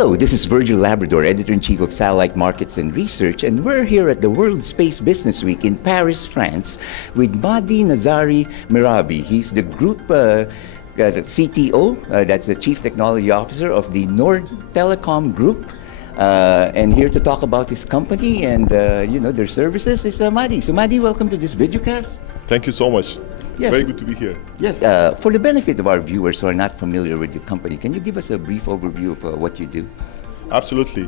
Hello, this is Virgil, Labrador, Editor-in-Chief of Satellite Markets and Research, and we're here at the World Space Business Week in Paris, France, with Mahdi Nazari Mehrabi. He's the group CTO, that's the Chief Technology Officer of the Northtelecom Group, and here to talk about his company and their services is Mahdi. So Mahdi, welcome to this videocast. Thank you so much. Yes. Very good to be here. Yes. For the benefit of our viewers who are not familiar with your company, can you give us a brief overview of what you do? Absolutely.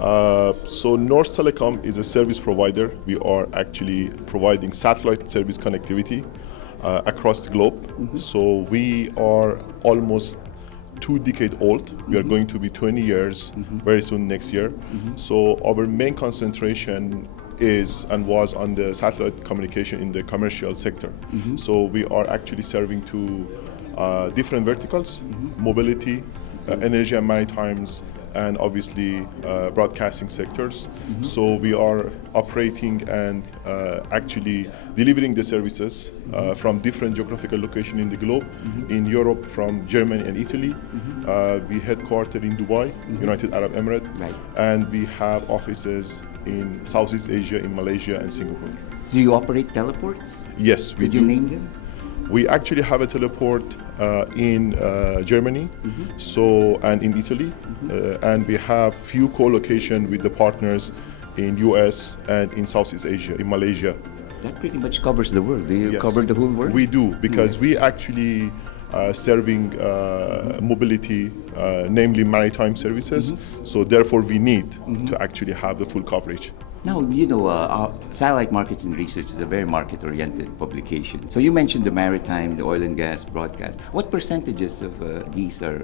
So Northtelecom is a service provider. We are actually providing satellite service connectivity across the globe. Mm-hmm. So we are almost 2 decades old. We are going to be 20 years very soon next year. Mm-hmm. So our main concentration is and was on the satellite communication in the commercial sector. Mm-hmm. So we are actually serving to different verticals, mobility, energy and maritimes, and obviously broadcasting sectors. Mm-hmm. So we are operating and actually delivering the services from different geographical locations in the globe. Mm-hmm. In Europe, from Germany and Italy. Mm-hmm. We headquartered in Dubai, United Arab Emirates, right. And we have offices in Southeast Asia, in Malaysia and Singapore. Do you operate teleports? Yes, we do. Could you name them? We actually have a teleport in Germany, and in Italy, and we have few co-location with the partners in US and in Southeast Asia, in Malaysia. That pretty much covers the world. Do you cover the whole world? We do, because we actually serving mobility, namely maritime services. So therefore we need to actually have the full coverage. Now, our Satellite Markets and Research is a very market-oriented publication. So you mentioned the maritime, the oil and gas, broadcast. What percentages of these are,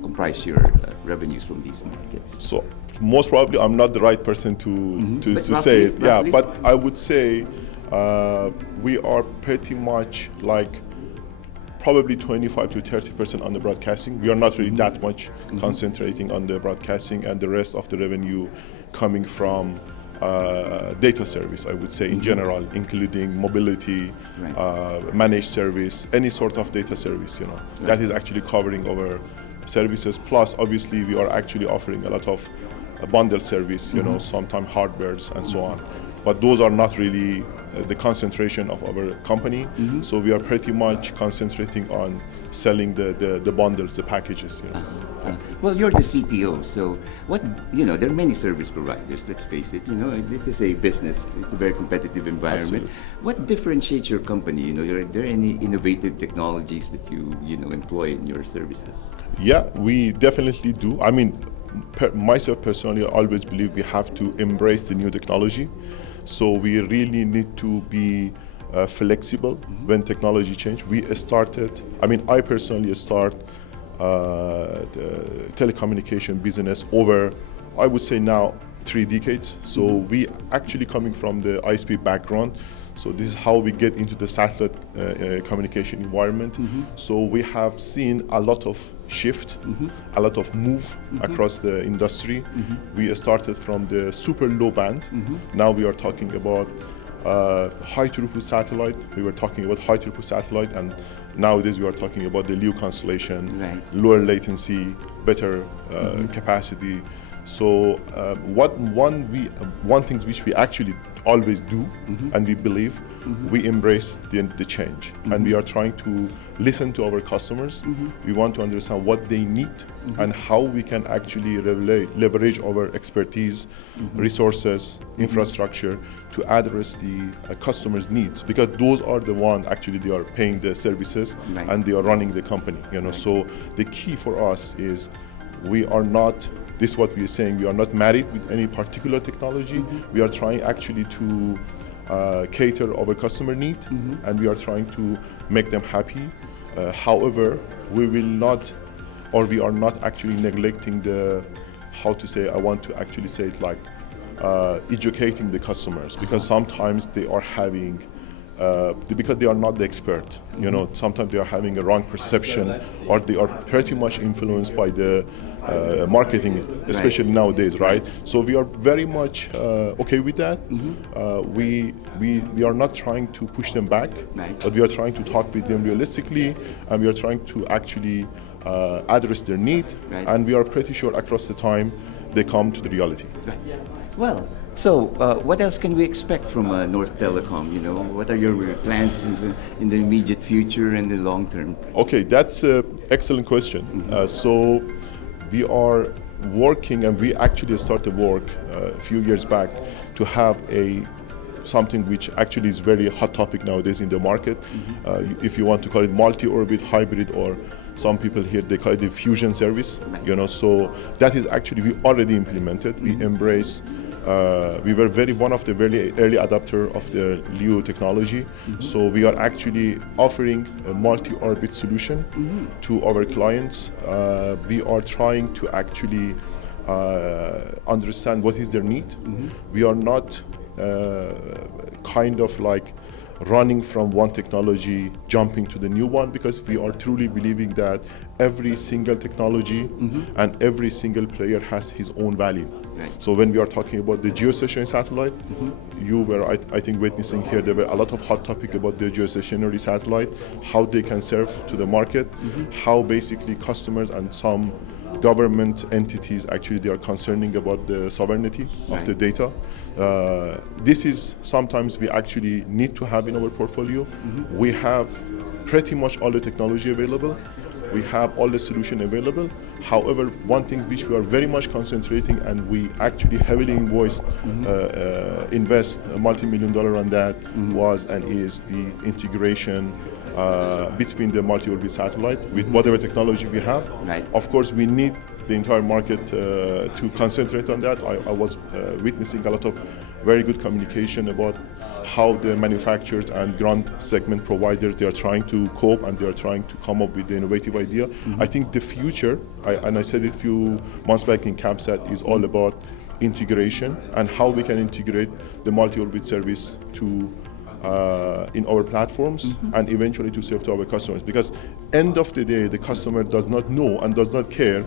comprise your revenues from these markets? So most probably I'm not the right person to say it. Yeah, but I would say we are pretty much like probably 25 to 30% on the broadcasting. We are not really that much concentrating on the broadcasting, and the rest of the revenue coming from data service, I would say, in general, including mobility, managed service, any sort of data service, That is actually covering our services. Plus, obviously, we are actually offering a lot of bundle service, sometimes hardwares and so on. But those are not really the concentration of our company. So we are pretty much concentrating on selling the bundles, the packages. Well, you're the CTO, so there are many service providers, let's face it. This is a business, it's a very competitive environment. Absolutely. What differentiates your company? Are there any innovative technologies that you employ in your services? Yeah, we definitely do. I mean, myself personally, I always believe we have to embrace the new technology. So we really need to be flexible when technology changes. I personally start the telecommunication business over, I would say now, 3 decades. So we actually coming from the ISP background. So this is how we get into the satellite communication environment. So we have seen a lot of shift, a lot of move across the industry. We started from the super low band. Now we are talking about high throughput satellite. We were talking about high throughput satellite, and nowadays we are talking about the LEO constellation, lower latency, better capacity. So one thing which we actually always do, and we believe, we embrace the change, and we are trying to listen to our customers. We want to understand what they need and how we can actually leverage our expertise, resources, infrastructure to address the customers' needs, because those are the ones actually they are paying the services and they are running the company. So the key for us is we are not. This is what we are saying. We are not married with any particular technology. We are trying actually to cater our customer need, and we are trying to make them happy. However, we are not actually neglecting I want to actually say it like educating the customers, because sometimes they are having because they are not the expert. Sometimes they are having a wrong perception, or they are pretty much influenced by the marketing, especially nowadays, right? So we are very much okay with that. We are not trying to push them back, but we are trying to talk with them realistically, and we are trying to actually address their need, Right. and we are pretty sure across the time they come to the reality. Right. Well, so what else can we expect from Northtelecom? You know, what are your plans in the immediate future and the long term? Okay, that's an excellent question. So we are working, and we actually started work a few years back to have something which actually is very hot topic nowadays in the market. If you want to call it multi-orbit, hybrid, or some people here they call it the fusion service. Right. You know, so that is actually we already implemented. We embrace. We were one of the very early adopter of the LEO technology. So we are actually offering a multi-orbit solution to our clients. We are trying to actually understand what is their need. We are not kind of like running from one technology, jumping to the new one, because we are truly believing that every single technology and every single player has his own value. Right. So when we are talking about the geostationary satellite, you were, I think, witnessing here, there were a lot of hot topic about the geostationary satellite, how they can serve to the market, how basically customers and some government entities actually they are concerning about the sovereignty of the data. This is sometimes we actually need to have in our portfolio. We have pretty much all the technology available. We have all the solution available. However, one thing which we are very much concentrating, and we actually heavily invest a multi-million dollar on that, was and is the integration between the multi-orbit satellite with whatever technology we have. Right. Of course, we need the entire market to concentrate on that. I was witnessing a lot of very good communication about how the manufacturers and ground segment providers, they are trying to cope and they are trying to come up with the innovative idea. I think the future, and I said it a few months back in CAMSAT, is all about integration and how we can integrate the multi-orbit service to in our platforms and eventually to serve to our customers, because end of the day the customer does not know and does not care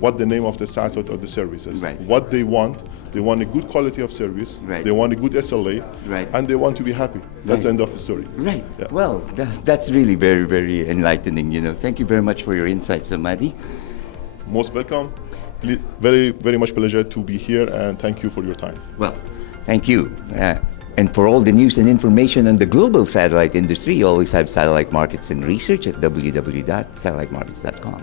what the name of the satellite or the service is. Right. What they want a good quality of service, Right. they want a good SLA, Right. and they want to be happy. That's Right. end of the story. Right. Yeah. Well, that's really very, very enlightening. You know, thank you very much for your insights, Mahdi. Most welcome. Very, very much pleasure to be here, and thank you for your time. Well, thank you. And for all the news and information on the global satellite industry, you always have Satellite Markets and Research at www.satellitemarkets.com.